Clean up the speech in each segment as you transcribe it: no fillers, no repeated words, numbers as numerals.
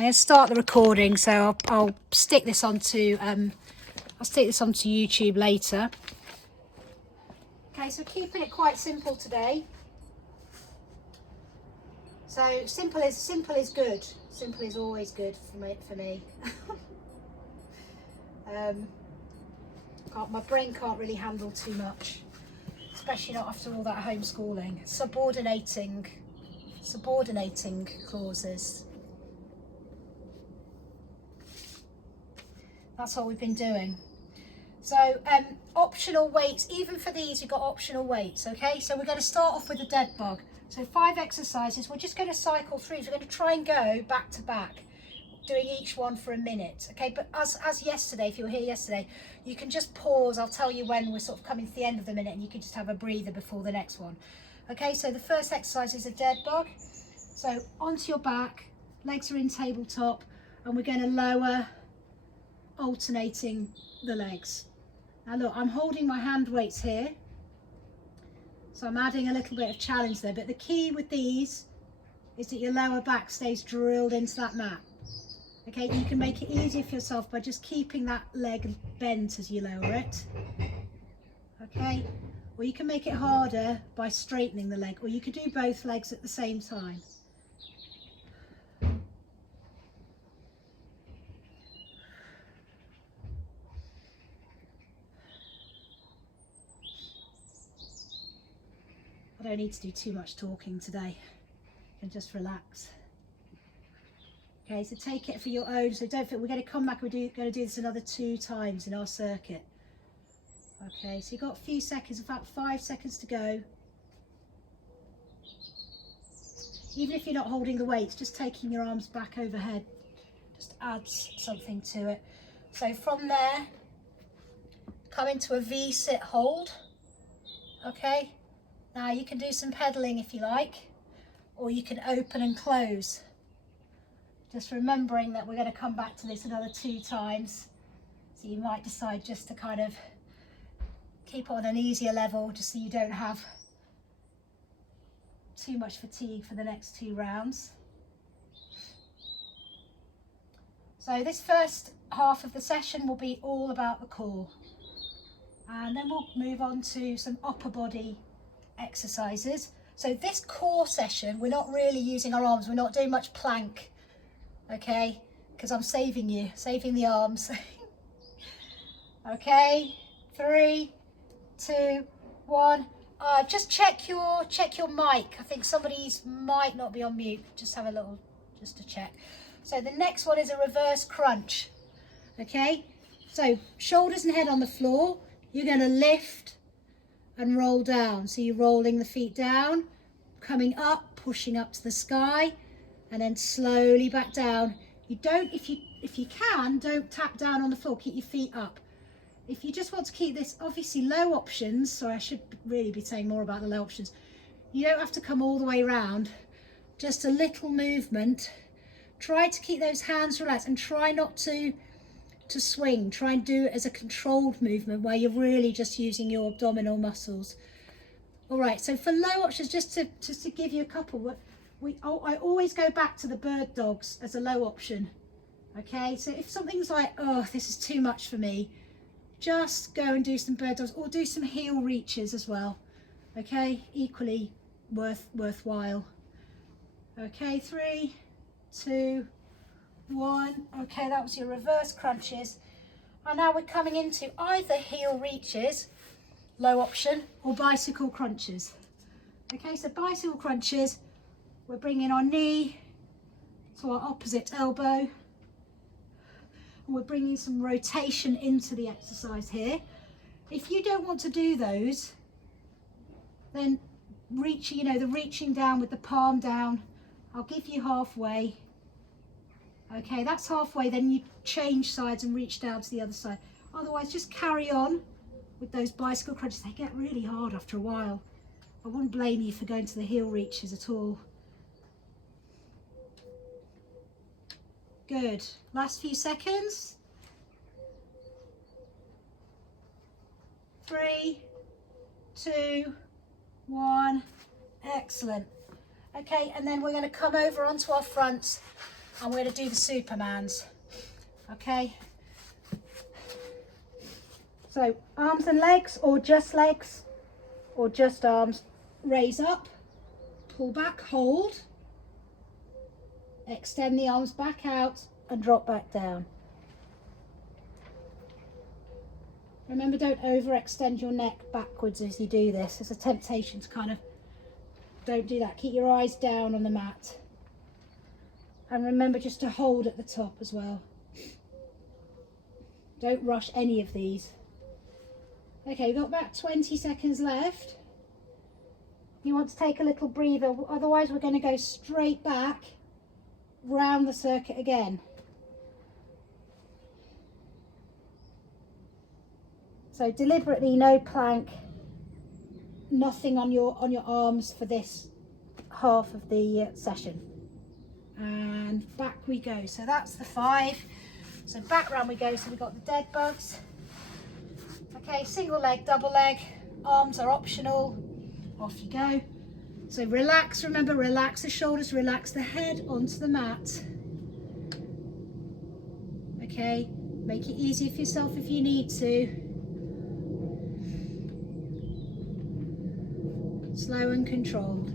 I'm going to start the recording, so I'll stick this onto YouTube later. Okay, so keeping it quite simple today. So simple is good. Simple is always good for me. My brain can't really handle too much, especially not after all that homeschooling. Subordinating clauses. That's what we've been doing. So optional weights, even for these we've got optional weights. Okay, so we're going to start off with a dead bug. So 5 exercises. We're just going to cycle through. So we're going to try and go back to back, doing each one for a minute. Okay, but as yesterday, if you were here yesterday, you can just pause. I'll tell you when we're sort of coming to the end of the minute, and you can just have a breather before the next one. Okay, so the first exercise is a dead bug. So onto your back, legs are in tabletop, and we're going to lower, alternating the legs. Now look, I'm holding my hand weights here, so I'm adding a little bit of challenge there, but the key with these is that your lower back stays drilled into that mat. Okay, you can make it easier for yourself by just keeping that leg bent as you lower it. Okay, or you can make it harder by straightening the leg, or you could do both legs at the same time. I don't need to do too much talking today, you can just relax. Okay, so take it for your own. So don't forget, we're going to come back, we're going to do this another 2 times in our circuit. Okay, so you've got a few seconds, about 5 seconds to go. Even if you're not holding the weights, just taking your arms back overhead just adds something to it. So from there, come into a V-sit hold. Okay, now you can do some pedaling if you like, or you can open and close. Just remembering that we're going to come back to this another 2 times. So you might decide just to kind of keep on an easier level, just so you don't have too much fatigue for the next 2 rounds. So this first half of the session will be all about the core. And then we'll move on to some upper body exercises. So this core session, we're not really using our arms. We're not doing much plank. Okay, because I'm saving the arms. Okay, 3, 2, 1. Just check your mic. I think somebody's might not be on mute. Just have a little, just to check. So the next one is a reverse crunch. Okay, so shoulders and head on the floor. You're going to lift and roll down. So you're rolling the feet down, coming up, pushing up to the sky, and then slowly back down. You don't, if you can, don't tap down on the floor, keep your feet up. If you just want to keep this, obviously low options, so I should really be saying more about the low options. You don't have to come all the way around, just a little movement. Try to keep those hands relaxed and try not to swing. Try and do it as a controlled movement where you're really just using your abdominal muscles. All right, so for low options, just to give you a couple, I always go back to the bird dogs as a low option. Okay, so if something's like, oh, this is too much for me, just go and do some bird dogs, or do some heel reaches as well. Okay, equally worthwhile. Okay, 3, 2, 1. Okay, that was your reverse crunches. And now we're coming into either heel reaches, low option, or bicycle crunches. Okay, so bicycle crunches, we're bringing our knee to our opposite elbow, and we're bringing some rotation into the exercise here. If you don't want to do those, then the reaching down with the palm down, I'll give you halfway. Okay, that's halfway, then you change sides and reach down to the other side. Otherwise, just carry on with those bicycle crunches. They get really hard after a while. I wouldn't blame you for going to the heel reaches at all. Good. Last few seconds. 3, 2, 1. Excellent. Okay, and then we're going to come over onto our fronts and we're going to do the Supermans. Okay. So arms and legs, or just arms. Raise up, pull back, hold, extend the arms back out and drop back down. Remember, don't overextend your neck backwards as you do this. There's a temptation to kind of, don't do that. Keep your eyes down on the mat. And remember just to hold at the top as well. Don't rush any of these. Okay, we've got about 20 seconds left. You want to take a little breather, otherwise we're going to go straight back round the circuit again. So deliberately no plank, nothing on your arms for this half of the session. And back we go. So that's the 5. So back round we go. So we've got the dead bugs. Okay, single leg, double leg, arms are optional. Off you go. So relax, remember, relax the shoulders, relax the head onto the mat. Okay, make it easier for yourself if you need to. Slow and controlled.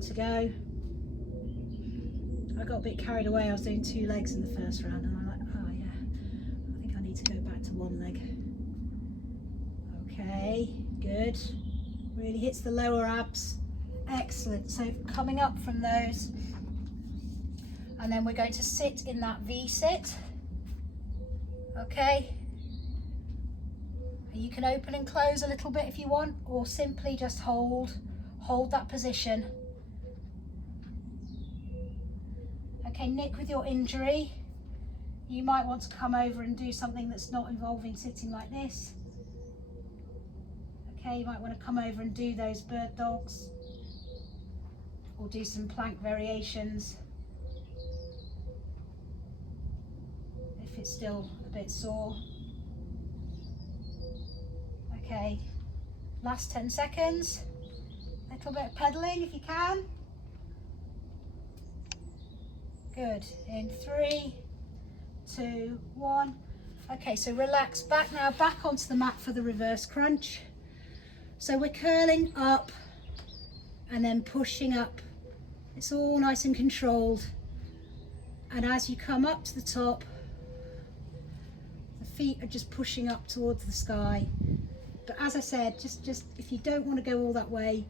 To go. I got a bit carried away. I was doing 2 legs in the first round and I'm like, oh yeah, I think I need to go back to 1 leg. Okay, good. Really hits the lower abs. Excellent. So coming up from those, and then we're going to sit in that V sit. Okay. You can open and close a little bit if you want, or simply just hold that position. Okay, Nick, with your injury, you might want to come over and do something that's not involving sitting like this. Okay, you might want to come over and do those bird dogs, or do some plank variations if it's still a bit sore. Okay, last 10 seconds. A little bit of pedaling if you can. Good. In 3, 2, 1. Okay, so relax back now, back onto the mat for the reverse crunch. So we're curling up and then pushing up. It's all nice and controlled. And as you come up to the top, the feet are just pushing up towards the sky. But as I said, just if you don't want to go all that way,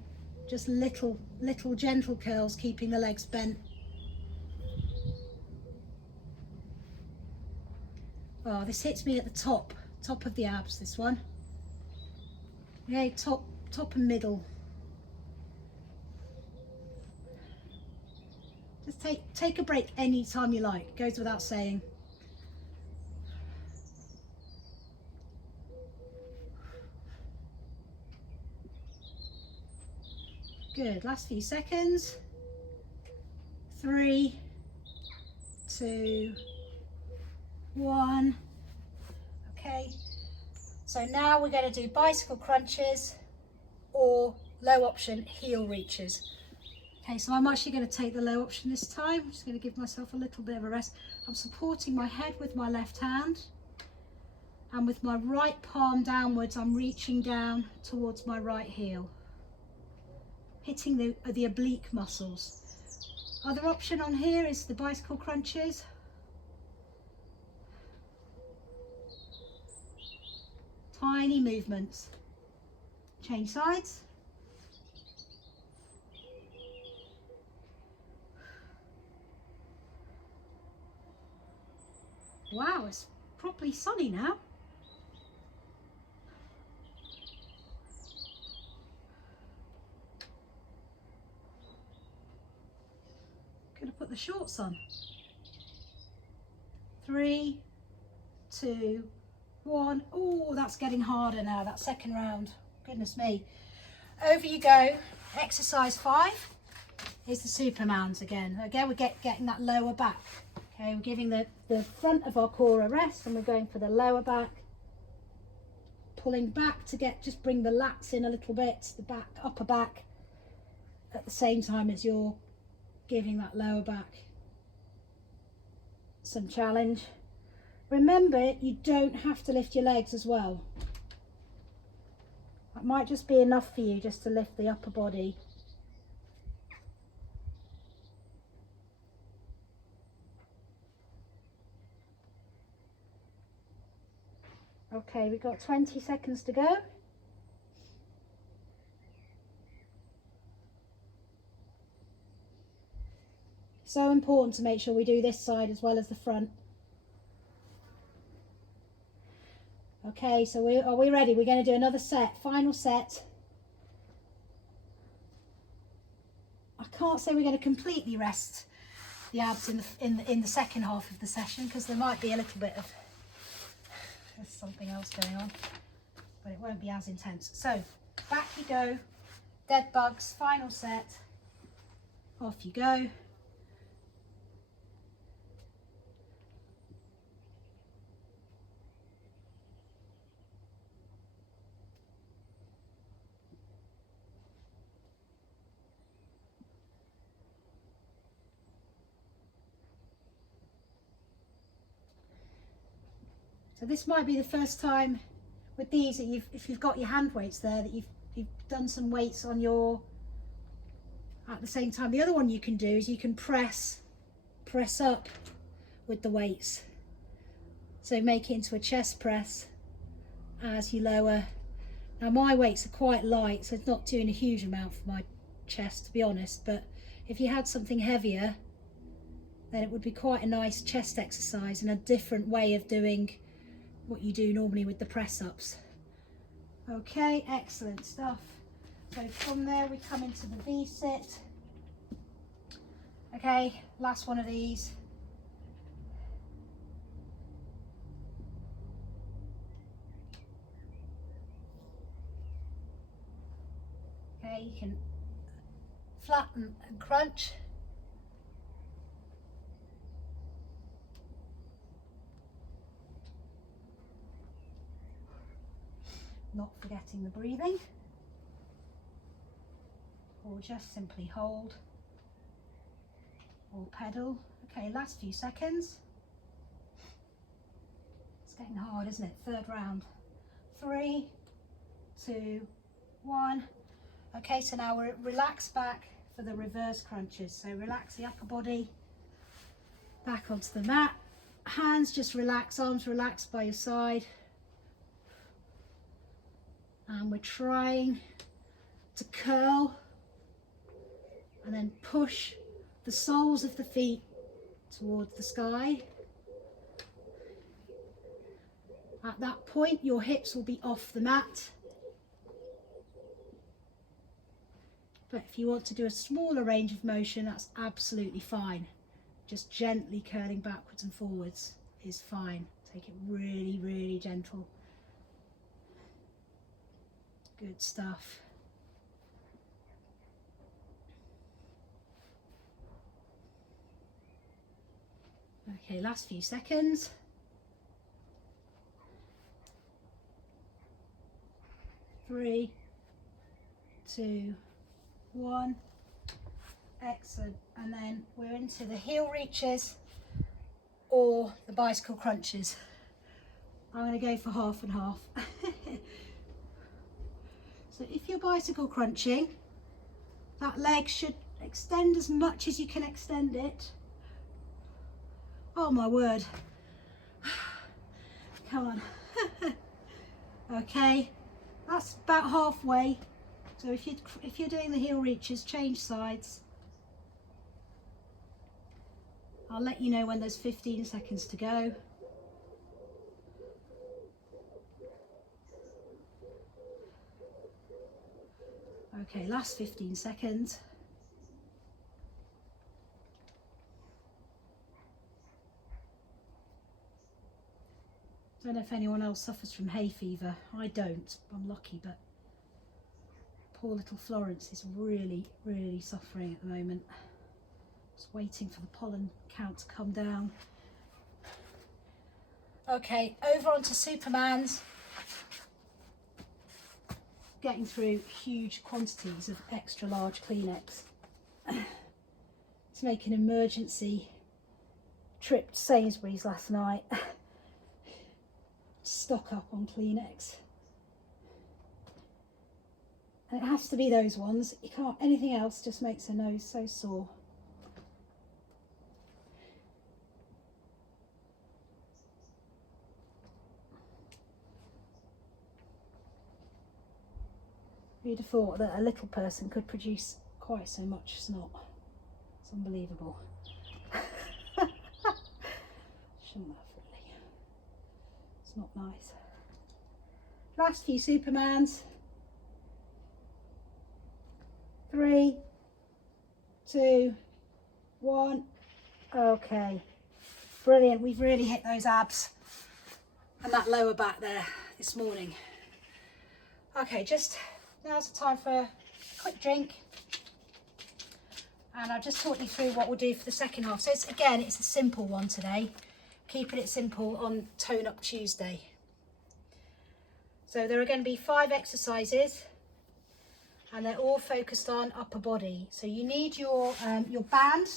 just little gentle curls, keeping the legs bent. Oh, this hits me at the top of the abs, this one. Okay, top and middle. Just take a break any time you like, it goes without saying. Good, last few seconds. 3, 2, 1. Okay, so now we're going to do bicycle crunches or low option heel reaches. Okay, so I'm actually going to take the low option this time. I'm just going to give myself a little bit of a rest. I'm supporting my head with my left hand, and with my right palm downwards, I'm reaching down towards my right heel, hitting the oblique muscles. Other option on here is the bicycle crunches. Tiny movements. Change sides. Wow, it's properly sunny now. Gonna put the shorts on. 3, 2, 1. Oh, that's getting harder now, that second round. Goodness me. Over you go. Exercise 5. is the Supermans again. Again, we're getting that lower back. Okay, we're giving the front of our core a rest, and we're going for the lower back. Pulling back to just bring the lats in a little bit, the back, upper back, at the same time as you're giving that lower back some challenge. Remember, you don't have to lift your legs as well. That might just be enough for you just to lift the upper body. Okay, we've got 20 seconds to go. So important to make sure we do this side as well as the front. Okay, so are we ready? We're going to do another set, final set. I can't say we're going to completely rest the abs in the second half of the session, because there might be a little bit of there's something else going on, but it won't be as intense. So back you go, dead bugs, final set, off you go. So this might be the first time with these that if you've got your hand weights there, that you've done some weights on your, at the same time. The other one you can do is you can press up with the weights. So make it into a chest press as you lower. Now my weights are quite light, so it's not doing a huge amount for my chest, to be honest, but if you had something heavier, then it would be quite a nice chest exercise and a different way of doing what you do normally with the press ups. Okay, excellent stuff. So from there we come into the V sit. Okay, last one of these. Okay, you can flatten and crunch. Not forgetting the breathing, or just simply hold or pedal. Okay, last few seconds. It's getting hard, isn't it? Third round. 3, 2, 1. Okay, so now we're relaxed back for the reverse crunches. So relax the upper body back onto the mat. Hands just relax, arms relaxed by your side. And we're trying to curl and then push the soles of the feet towards the sky. At that point, your hips will be off the mat. But if you want to do a smaller range of motion, that's absolutely fine. Just gently curling backwards and forwards is fine. Take it really, really gentle. Good stuff. Okay, last few seconds. 3, 2, 1. Excellent. And then we're into the heel reaches or the bicycle crunches. I'm going to go for half and half. So if you're bicycle crunching, that leg should extend as much as you can extend it. Oh my word. Come on. Okay, that's about halfway. So if you're doing the heel reaches, change sides. I'll let you know when there's 15 seconds to go. Okay, last 15 seconds. Don't know if anyone else suffers from hay fever. I don't. I'm lucky, but Poor little Florence is really, really suffering at the moment. Just waiting for the pollen count to come down. Okay, over onto Superman's. Getting through huge quantities of extra large Kleenex to make an emergency trip to Sainsbury's last night. Stock up on Kleenex. And it has to be those ones. You can't, anything else just makes her nose so sore. You'd have thought that a little person could produce quite so much snot. It's unbelievable. Shouldn't have really. It's not nice. Last few Supermans. 3, 2, 1. Okay. Brilliant. We've really hit those abs and that lower back there this morning. Okay, just now's the time for a quick drink, and I'll just talk you through what we'll do for the second half. So it's a simple one today, keeping it simple on Tone Up Tuesday. So there are going to be 5 exercises, and they're all focused on upper body. So you need your band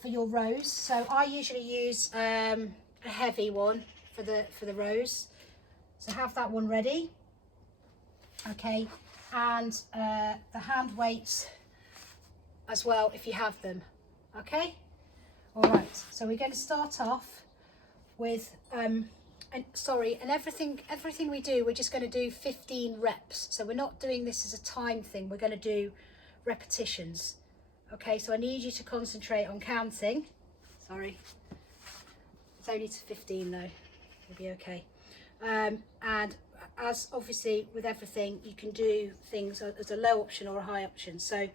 for your rows. So I usually use a heavy one for the rows. So have that one ready. Okay, and the hand weights as well if you have them. Okay, all right. So we're going to start off with and everything we do, we're just going to do 15 reps. So we're not doing this as a time thing. We're going to do repetitions. Okay, so I need you to concentrate on counting. Sorry, it's only to 15 though. You'll be okay. And as obviously with everything, you can do things as a low option or a high option. So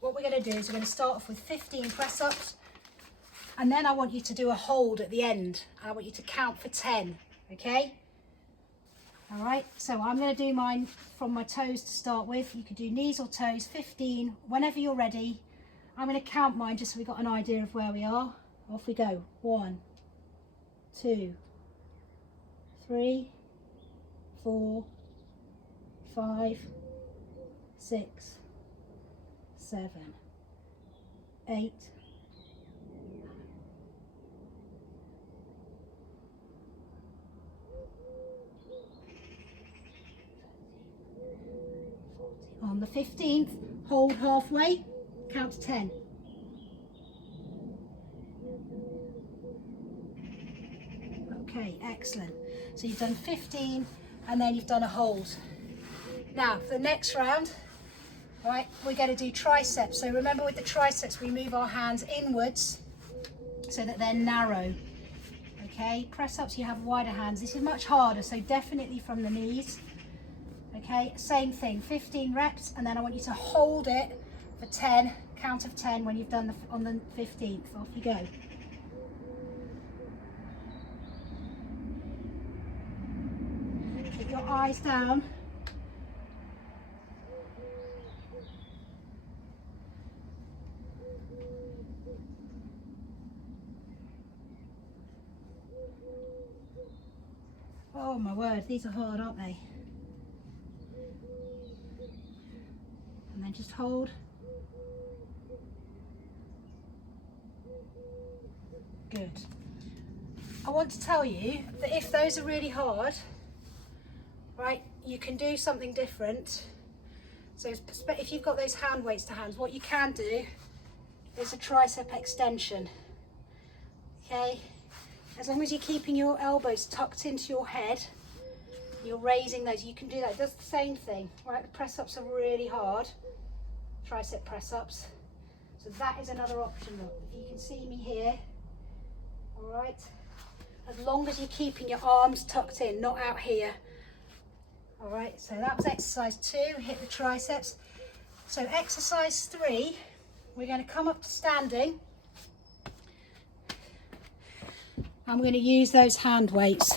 what we're going to do is we're going to start off with 15 press ups, and then I want you to do a hold at the end. I want you to count for 10. Okay, all right, so I'm going to do mine from my toes to start with. You could do knees or toes. 15 whenever you're ready. I'm going to count mine just so we've got an idea of where we are. Off we go. 1, 2, 3, 4, 5, 6, 7, 8, 14. On the 15th, hold halfway, count to 10. Okay, excellent. So you've done 15 and then you've done a hold. Now for the next round, all right, we're going to do triceps. So remember, with the triceps we move our hands inwards so that they're narrow. Okay, press ups you have wider hands. This is much harder, so definitely from the knees. Okay, same thing, 15 reps, and then I want you to hold it for 10, count of 10 when you've done on the 15th. Off you go. Keep your eyes down. Oh my word, these are hard, aren't they? And then just hold. Good. I want to tell you that if those are really hard, right, you can do something different. So if you've got those hand weights to hands, what you can do is a tricep extension. Okay, as long as you're keeping your elbows tucked into your head, you're raising those, you can do that. It does the same thing, right? The press ups are really hard, tricep press ups. So that is another option. Look, if you can see me here, all right, as long as you're keeping your arms tucked in, not out here. All right, so that was exercise 2, hit the triceps. So exercise 3, we're going to come up to standing. I'm going to use those hand weights.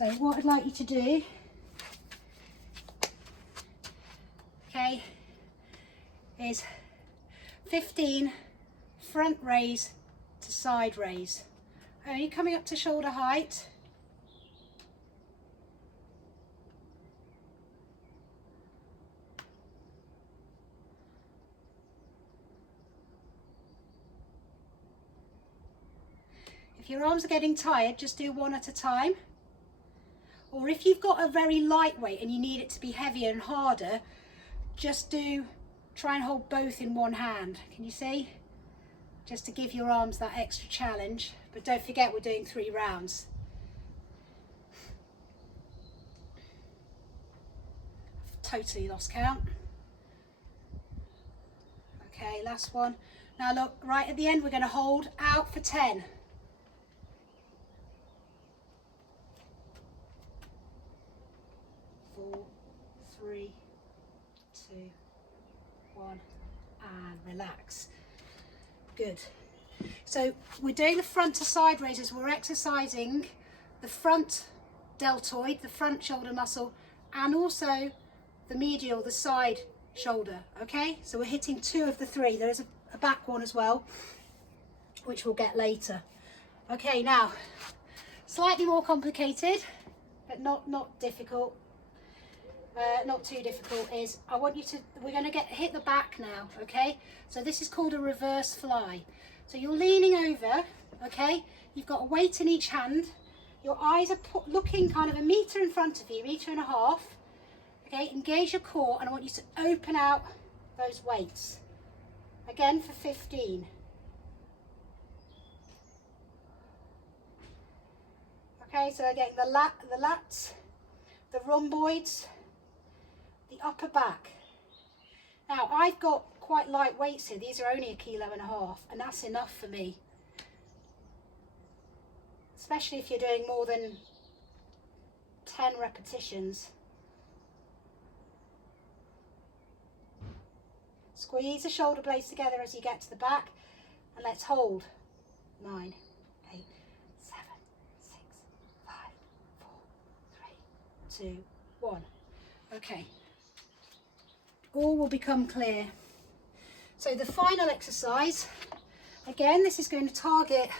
So what I'd like you to do, okay, is 15 front raise to side raise, only coming up to shoulder height. If your arms are getting tired, just do one at a time. Or if you've got a very lightweight and you need it to be heavier and harder, just try and hold both in one hand. Can you see? Just to give your arms that extra challenge. But don't forget, we're doing 3 rounds. I've totally lost count. Okay, last one. Now look, right at the end, we're going to hold out for 10. 4, 3, 2, 1, and relax. Good. So we're doing the front to side raises. We're exercising the front deltoid, the front shoulder muscle, and also the medial, the side shoulder. Okay, so we're hitting 2 of the 3. There is a back one as well, which we'll get later. Okay, now slightly more complicated, but not difficult. Not too difficult. Is I want you to, we're going to hit the back now. Okay, so this is called a reverse fly. So you're leaning over, okay, you've got a weight in each hand, your eyes are looking kind of 1 meter in front of you, 1.5 meters, okay, engage your core, and I want you to open out those weights, again for 15. Okay, so again, the lats, the rhomboids, the upper back. Now I've got quite light weights here. These are only 1.5 kilos, and that's enough for me. Especially if you're doing more than 10 repetitions. Squeeze the shoulder blades together as you get to the back, and let's hold. 9, 8, 7, 6, 5, 4, 3, 2, 1. Okay. All will become clear. So the final exercise, again, this is going to target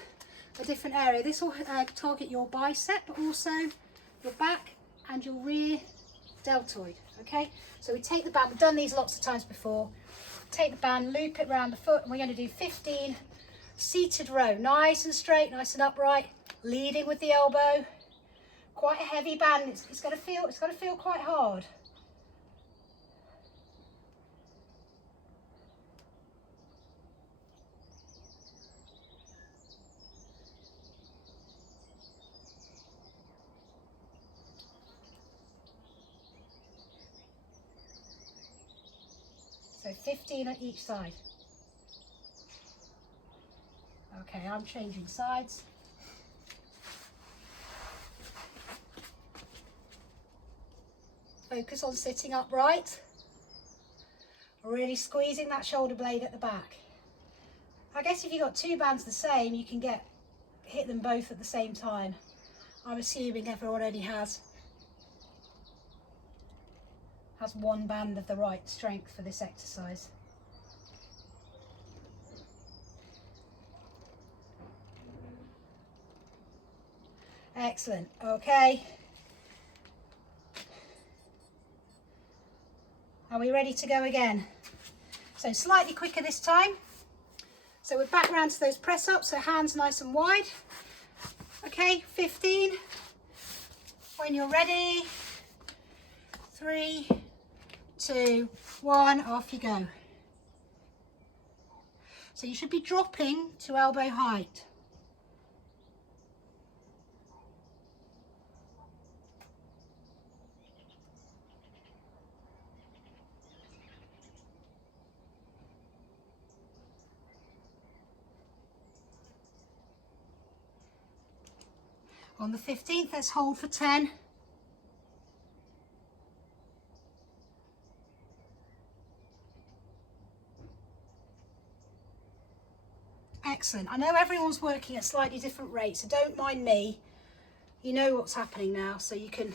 a different area. This will target your bicep, but also your back and your rear deltoid. Okay, so we take the band, we've done these lots of times before. Take the band, loop it around the foot, and we're going to do 15 seated row, nice and straight, nice and upright, leading with the elbow. Quite a heavy band. It's going to feel quite hard. So 15 on each side. Okay, I'm changing sides. Focus on sitting upright. Really squeezing that shoulder blade at the back. I guess if you've got 2 bands the same, you can hit them both at the same time. I'm assuming everyone only has 1 band of the right strength for this exercise. Excellent. Okay. Are we ready to go again? So slightly quicker this time. So we're back round to those press ups, so hands nice and wide. Okay, 15. When you're ready, 3, 2, 1, off you go. So you should be dropping to elbow height. On the 15th, let's hold for 10. Excellent. I know everyone's working at slightly different rates, so don't mind me. you know what's happening now, so you can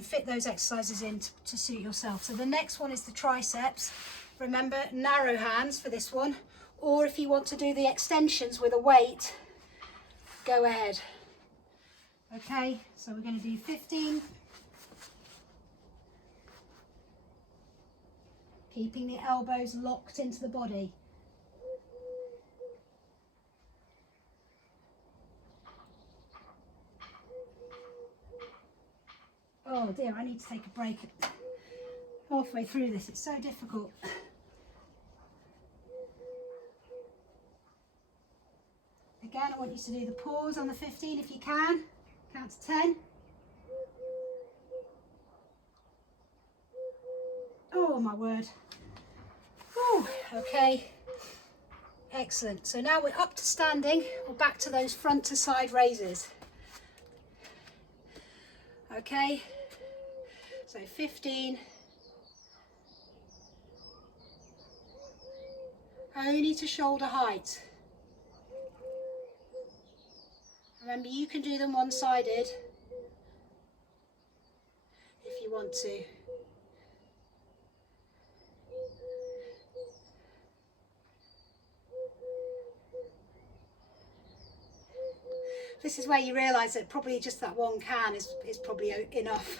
fit those exercises in to suit yourself. So the next one is the triceps. Remember, narrow hands for this one, or if you want to do the extensions with a weight, go ahead. Okay, so we're going to do 15. Keeping the elbows locked into the body. Oh dear, I need to take a break halfway through this. It's so difficult. Again, I want you to do the pause on the 15 if you can. Count to 10. Oh my word. Oh, okay. Excellent. So now we're up to standing. We're back to those front to side raises. Okay. So 15. Only to shoulder height. Remember, you can do them one-sided if you want to. This is where you realise that probably just that one can is probably enough.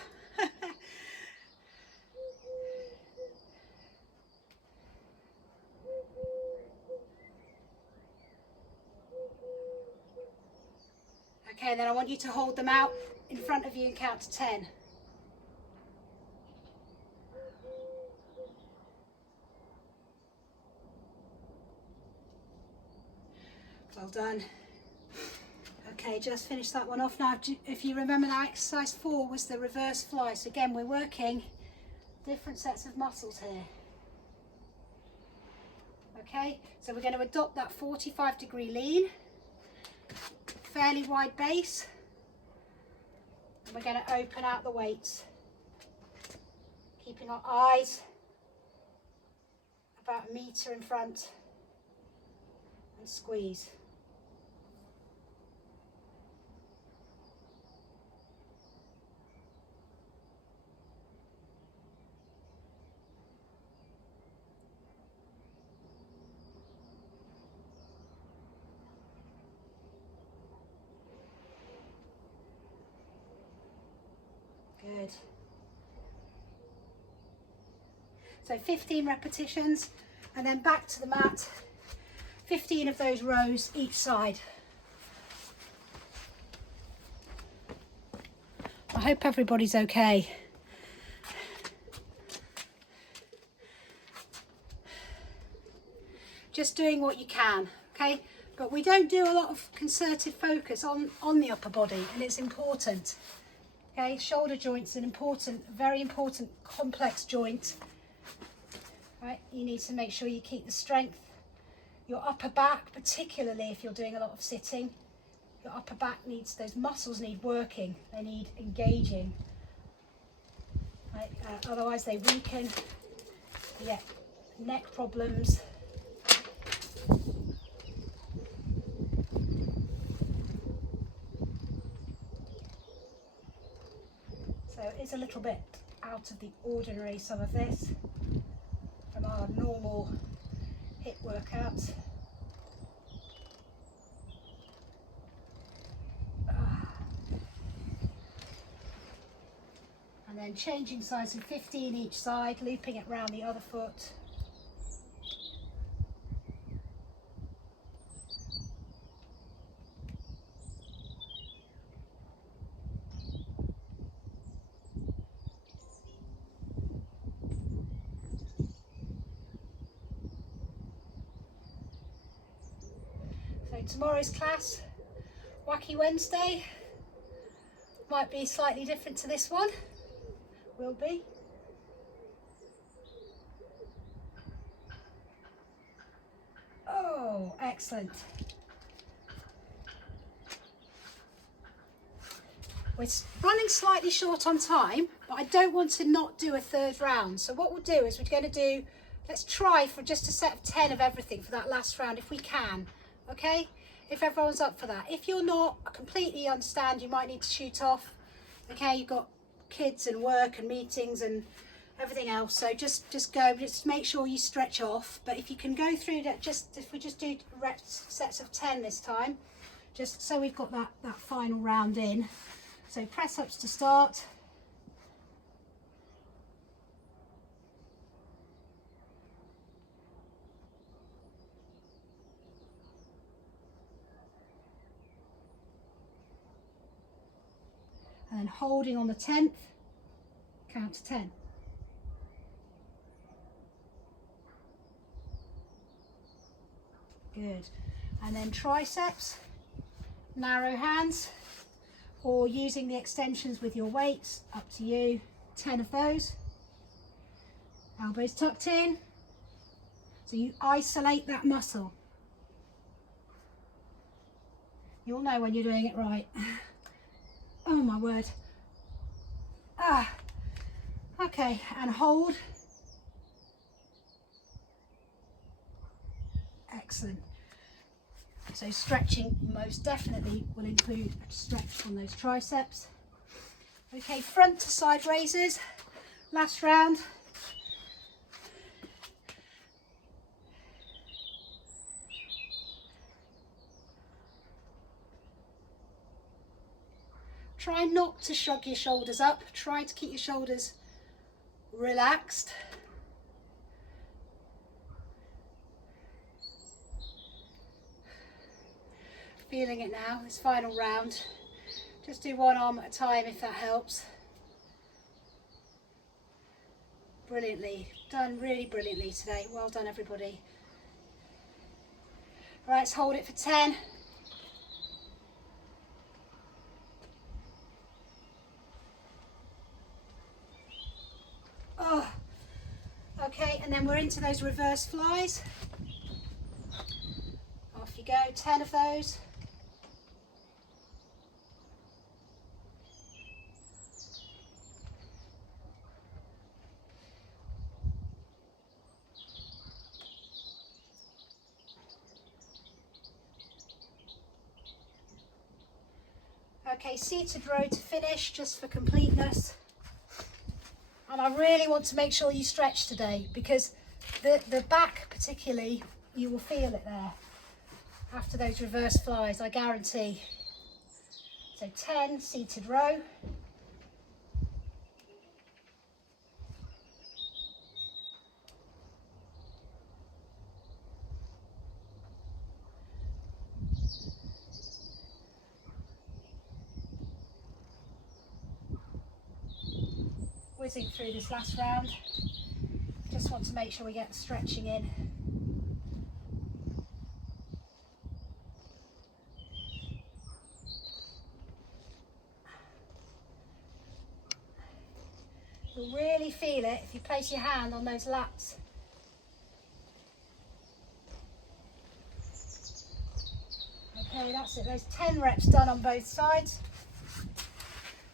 Okay, then I want you to hold them out in front of you and count to 10. Well done. Okay, just finish that one off now. If you remember now, exercise 4 was the reverse fly. So again, we're working different sets of muscles here. Okay, so we're going to adopt that 45-degree lean, fairly wide base, and we're going to open out the weights, keeping our eyes about 1 metre in front, and squeeze. Good. So 15 repetitions and then back to the mat. 15 of those rows each side. I hope everybody's okay. Just doing what you can, okay? But we don't do a lot of concerted focus on the upper body, and it's important. Okay, shoulder joint's an important, very important, complex joint. Right, you need to make sure you keep the strength. Your upper back, particularly if you're doing a lot of sitting, your upper back needs, those muscles need working, they need engaging. Right, otherwise they weaken, you get neck problems. So it's a little bit out of the ordinary, some of this, from our normal hip workouts. And then changing sides of 15 each side, looping it round the other foot. Tomorrow's class, Wacky Wednesday, might be slightly different to this one, will be. Oh, excellent. We're running slightly short on time, but I don't want to not do a third round. So what we'll do is we're going to do, let's try for just a set of 10 of everything for that last round if we can. Okay, if everyone's up for that. If you're not, I completely understand, you might need to shoot off. Okay, you've got kids and work and meetings and everything else, so just go, just make sure you stretch off. But if you can go through that, just if we just do reps, sets of 10 this time, just so we've got that final round in. So press ups to start. And then holding on the 10th, count to 10. Good. And then triceps, narrow hands, or using the extensions with your weights, up to you. 10 of those. Elbows tucked in, so you isolate that muscle. You'll know when you're doing it right. Oh my word. Okay, and hold. Excellent. So stretching most definitely will include a stretch on those triceps. Okay, front to side raises, last round. Try not to shrug your shoulders up, try to keep your shoulders relaxed. Feeling it now, this final round. Just do one arm at a time if that helps. Brilliantly, done really brilliantly today. Well done everybody. Right, let's hold it for 10. Oh, okay, and then we're into those reverse flies. Off you go, 10 of those. Okay, seated row to finish, just for completeness. And I really want to make sure you stretch today, because the back particularly, you will feel it there after those reverse flies, I guarantee. So 10, seated row. Whizzing through this last round. Just want to make sure we get the stretching in. You'll really feel it if you place your hand on those lats. Okay, that's it. Those 10 reps done on both sides.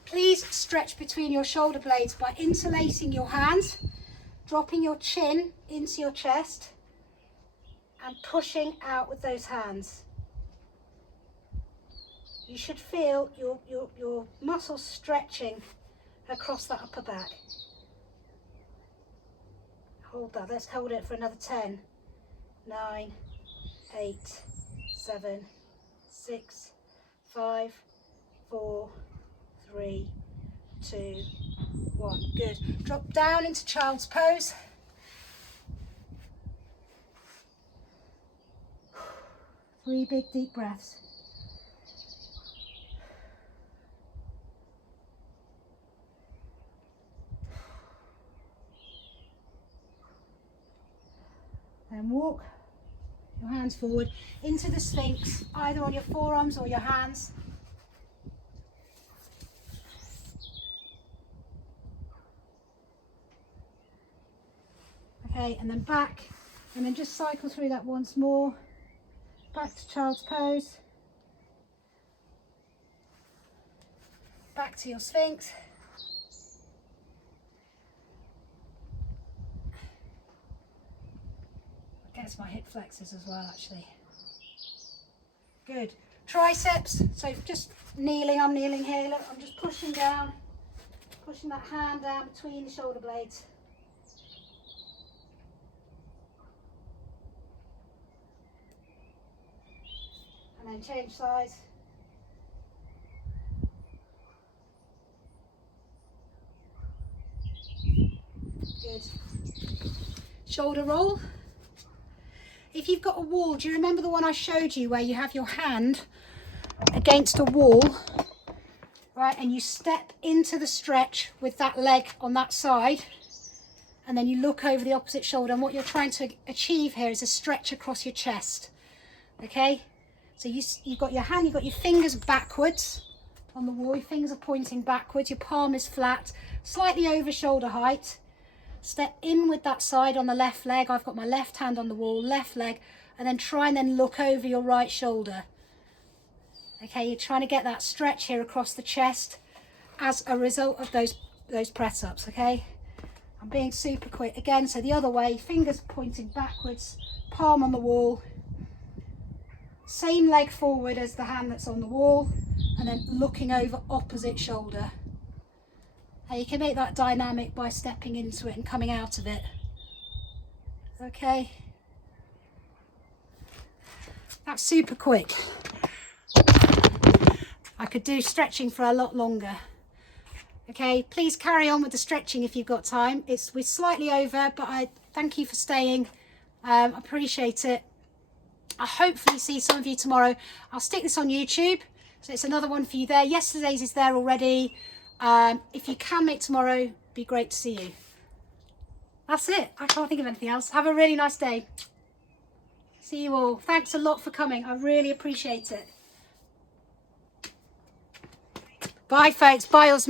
Please stretch between your shoulder blades by interlacing your hands, dropping your chin into your chest and pushing out with those hands. You should feel your muscles stretching across that upper back. Hold that. Let's hold it for another 10. 9, 8, 7, 6, 5, 4, 3, 2, 1. Good. Drop down into child's pose. Three big deep breaths. Then walk your hands forward into the Sphinx, either on your forearms or your hands. Okay, and then back, and then just cycle through that once more. Back to child's pose. Back to your Sphinx. Gets my hip flexors as well, actually. Good. Triceps, so just kneeling, I'm kneeling here, look, I'm just pushing down, pushing that hand down between the shoulder blades. And then change sides. Good. Shoulder roll. If you've got a wall, do you remember the one I showed you where you have your hand against a wall, right, and you step into the stretch with that leg on that side, and then you look over the opposite shoulder, and what you're trying to achieve here is a stretch across your chest. Okay, so you've got your hand, you've got your fingers backwards on the wall, your fingers are pointing backwards, your palm is flat, slightly over shoulder height. Step in with that side on the left leg. I've got my left hand on the wall, left leg, and then try and then look over your right shoulder. Okay, you're trying to get that stretch here across the chest as a result of those press ups. Okay, I'm being super quick again. So the other way, fingers pointing backwards, palm on the wall, same leg forward as the hand that's on the wall, and then looking over opposite shoulder. You can make that dynamic by stepping into it and coming out of it. Okay. That's super quick. I could do stretching for a lot longer. Okay, please carry on with the stretching if you've got time. We're slightly over, but I thank you for staying. Appreciate it. I'll hopefully see some of you tomorrow. I'll stick this on YouTube, so it's another one for you there. Yesterday's is there already. If you can make tomorrow, be great to see you. That's it. I can't think of anything else. Have a really nice day. See you all. Thanks a lot for coming. I really appreciate it. Bye, folks. Bye, Osmo.